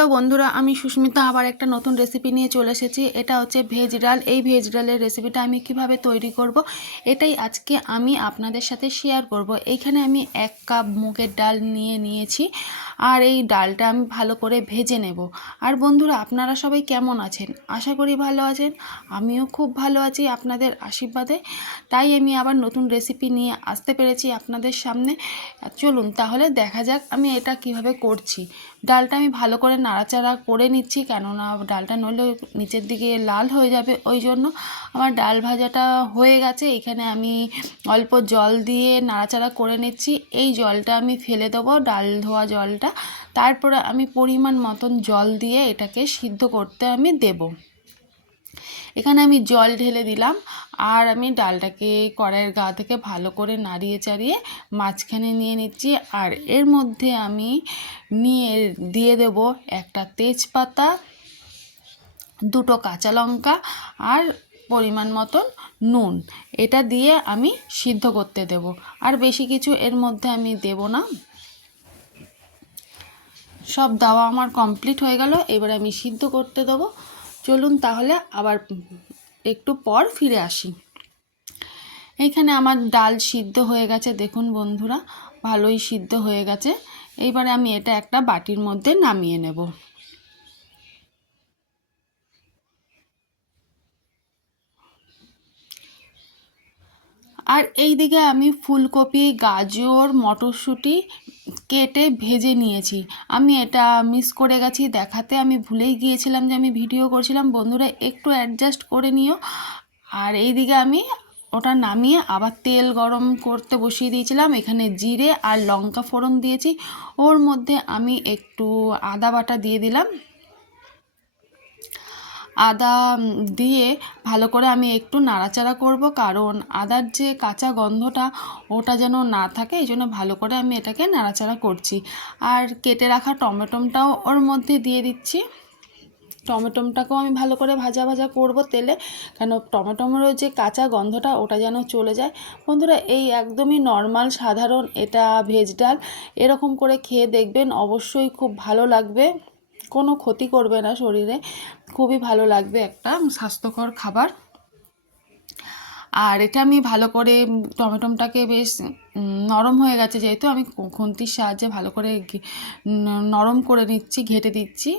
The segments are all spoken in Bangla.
হ্যালো বন্ধুরা, আমি সুস্মিতা আবার একটা নতুন রেসিপি নিয়ে চলে এসেছি। এটা হচ্ছে ভেজ ডাল। এই ভেজ ডালের রেসিপিটা আমি কিভাবে তৈরি করব এটাই আজকে আমি আপনাদের সাথে শেয়ার করব। এইখানে আমি 1 কাপ মুগের ডাল নিয়েছি আর এই ডালটা আমি ভালো করে ভেজে নেব। আর বন্ধুরা, আপনারা সবাই কেমন আছেন? আশা করি ভালো আছেন। আমিও খুব ভালো আছি আপনাদের আশীর্বাদে। তাই আমি আবার নতুন রেসিপি নিয়ে আসতে পেরেছি আপনাদের সামনে। চলুন তাহলে দেখা যাক আমি এটা কিভাবে করছি। ডালটা আমি ভালো করে নাড়াচাড়া করে নিচ্ছি, কেননা ডালটা নইলে নিচের দিকে লাল হয়ে যাবে। ওই জন্য আমার ডাল ভাজাটা হয়ে গেছে। এখানে আমি অল্প জল দিয়ে নাড়াচাড়া করে নিচ্ছি। এই জলটা আমি ফেলে দেবো, ডাল ধোয়া জলটা। তারপরে আমি পরিমাণ মতন জল দিয়ে এটাকে সিদ্ধ করতে আমি দেব। এখানে আমি জল ঢেলে দিলাম আর আমি ডালটাকে কড়াইয়ের গা থেকে ভালো করে নাড়িয়ে চাড়িয়ে মাঝখানে নিয়ে নিচ্ছি। আর এর মধ্যে আমি দিয়ে দেব একটা তেজপাতা, 2টো কাঁচা লঙ্কা আর পরিমাণ মতন নুন। এটা দিয়ে আমি সিদ্ধ করতে দেব। আর বেশি কিছু এর মধ্যে আমি দেব না। সব দেওয়া আমার কমপ্লিট হয়ে গেল। এবার আমি সিদ্ধ করতে দেবো। চলুন তাহলে আবার একটু পর ফিরে আসি। এইখানে আমার ডাল সিদ্ধ হয়ে গেছে, দেখুন বন্ধুরা, ভালোই সিদ্ধ হয়ে গেছে। এইবারে আমি এটা একটা বাটির মধ্যে নামিয়ে নেব। আর এই দিকে আমি ফুলকপি, গাজর, মটরশুঁটি কেটে ভেজে নিয়েছি। আমি এটা মিস করে গেছি দেখাতে, আমি ভুলেই গিয়েছিলাম যে আমি ভিডিও করছিলাম। বন্ধুরা একটু অ্যাডজাস্ট করে নিও। আর এই দিকে আমি ওটা নামিয়ে আবার তেল গরম করতে বসিয়ে দিয়েছিলাম। এখানে জিরে আর লঙ্কা ফোড়ন দিয়েছি। ওর মধ্যে আমি একটু আদা বাটা দিয়ে দিলাম। আদা দিয়ে ভালো করে আমি একটু নাড়াচাড়া করব, কারণ আদার যে কাঁচা গন্ধটা ওটা যেন না থাকে। এই জন্য ভালো করে আমি এটাকে নাড়াচাড়া করছি। আর কেটে রাখা টমেটোটাও ওর মধ্যে দিয়ে দিচ্ছি। টমেটোটাকেও আমি ভালো করে ভাজা ভাজা করব তেলে, কেন টমেটোর যে কাঁচা গন্ধটা ওটা যেন চলে যায়। বন্ধুরা, এই একদমই নর্মাল সাধারণ এটা ভেজ ডাল। এরকম করে খেয়ে দেখবেন, অবশ্যই খুব ভালো লাগবে, কোনো ক্ষতি করবে না শরীরে, খুবই ভালো লাগবে, একটা স্বাস্থ্যকর খাবার। আর এটা আমি ভালো করে টমেটোটাকে বেশ নরম হয়ে গেছে যেহেতু, আমি খুন্তির সাহায্যে ভালো করে নরম করে নিচ্ছি, ঘেঁটে দিচ্ছি।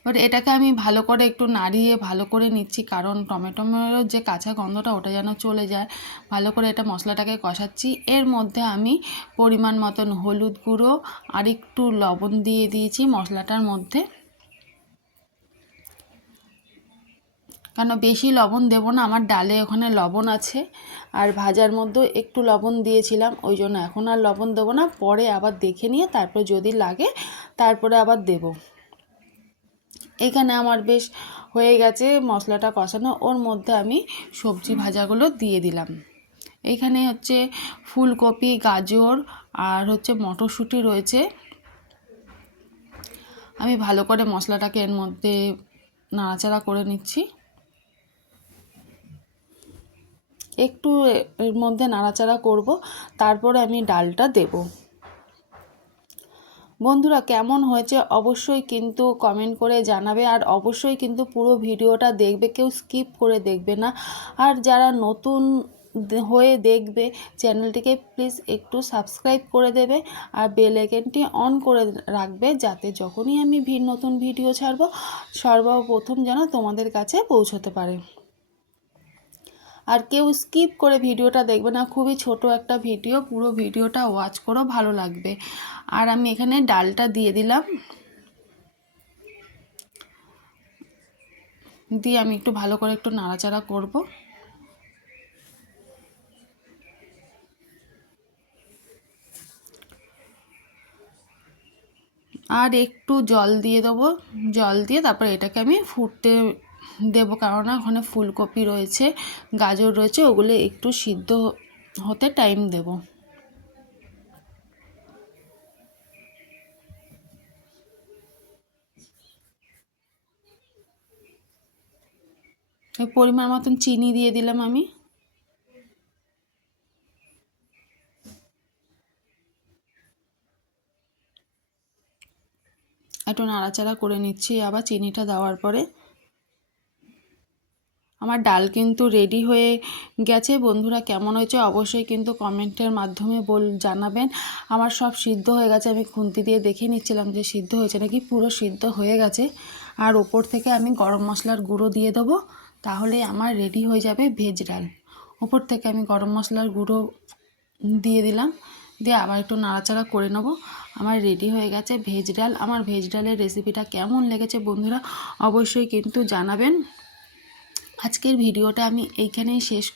এবার এটাকে আমি ভালো করে একটু নাড়িয়ে ভালো করে নিচ্ছি, কারণ টমেটোর যে কাঁচা গন্ধটা ওটা যেন চলে যায়। ভালো করে এটা মশলাটাকে কষাচ্ছি। এর মধ্যে আমি পরিমাণ মতন হলুদ গুঁড়ো আর একটু লবণ দিয়ে দিয়েছি মশলাটার মধ্যে, কেন বেশি লবণ দেব না, আমার ডালে ওখানে লবণ আছে। আর ভাজার মধ্যেও একটু লবণ দিয়েছিলাম, ওই জন্য এখন আর লবণ দেবো না। পরে আবার দেখে নিয়ে তারপরে যদি লাগে তারপরে আবার দেব। এখানে আমার বেশ হয়ে গেছে মশলাটা কষানো। ওর মধ্যে আমি সবজি ভাজাগুলো দিয়ে দিলাম। এইখানে হচ্ছে ফুলকপি, গাজর আর হচ্ছে মটরশুঁটি রয়েছে। আমি ভালো করে মশলাটাকে এর মধ্যে নাড়াচাড়া করে নিচ্ছি। একটু এর মধ্যে নাড়াচাড়া করব, তারপরে আমি ডালটা দেব। বন্ধুরা, কেমন হয়েছে অবশ্যই কিন্তু কমেন্ট করে জানাবে। আর অবশ্যই কিন্তু পুরো ভিডিওটা দেখবে, কেউ স্কিপ করে দেখবে না। আর যারা নতুন হয়ে দেখবে চ্যানেলটিকে প্লিজ একটু সাবস্ক্রাইব করে দেবে আর বেল আইকনটি অন করে রাখবে, যাতে যখনই আমি নতুন ভিডিও ছাড়বো সর্বপ্রথম যেন তোমাদের কাছে পৌঁছতে পারে। আর কেউ স্কিপ করে ভিডিওটা দেখবে না, খুবই ছোট একটা ভিডিও, পুরো ভিডিওটা ওয়াচ করো, ভালো লাগবে। আর আমি এখানে ডালটা দিয়ে দিলাম, দিয়ে আমি একটু ভালো করে একটু নাড়াচাড়া করব। আর একটু জল দিয়ে দেবো, জল দিয়ে তারপরে এটাকে আমি ফুটতে দেবো, কারণ ওখানে ফুলকপি রয়েছে, গাজর রয়েছে, ওগুলো একটু সিদ্ধ হতে টাইম দেব। পরিমাণ মতন চিনি দিয়ে দিলাম আমি। একটু নাড়াচাড়া করে নিচ্ছি আবার চিনিটা দেওয়ার পরে। আমার ডাল কিন্তু রেডি হয়ে গেছে। বন্ধুরা কেমন হয়েছে অবশ্যই কিন্তু কমেন্টের মাধ্যমে জানাবেন। আমার সব সিদ্ধ হয়ে গেছে, আমি খুন্তি দিয়ে দেখে নিচ্ছিলাম যে সিদ্ধ হয়েছে নাকি। পুরো সিদ্ধ হয়ে গেছে। আর ওপর থেকে আমি গরম মশলার গুঁড়ো দিয়ে দেবো, তাহলে আমার রেডি হয়ে যাবে ভেজ ডাল। ওপর থেকে আমি গরম মশলার গুঁড়ো দিয়ে দিলাম, দিয়ে আবার একটু নাড়াচাড়া করে নেবো। আমার রেডি হয়ে গেছে ভেজ ডাল। আমার ভেজ ডালের রেসিপিটা কেমন লেগেছে বন্ধুরা অবশ্যই কিন্তু জানাবেন। আজকের ভিডিওটা আমি এইখানেই শেষ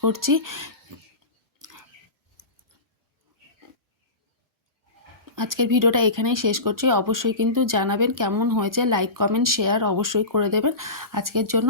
করছি। অবশ্যই কিন্তু জানাবেন কেমন হয়েছে। লাইক কমেন্ট শেয়ার অবশ্যই করে দেবেন। আজকের জন্য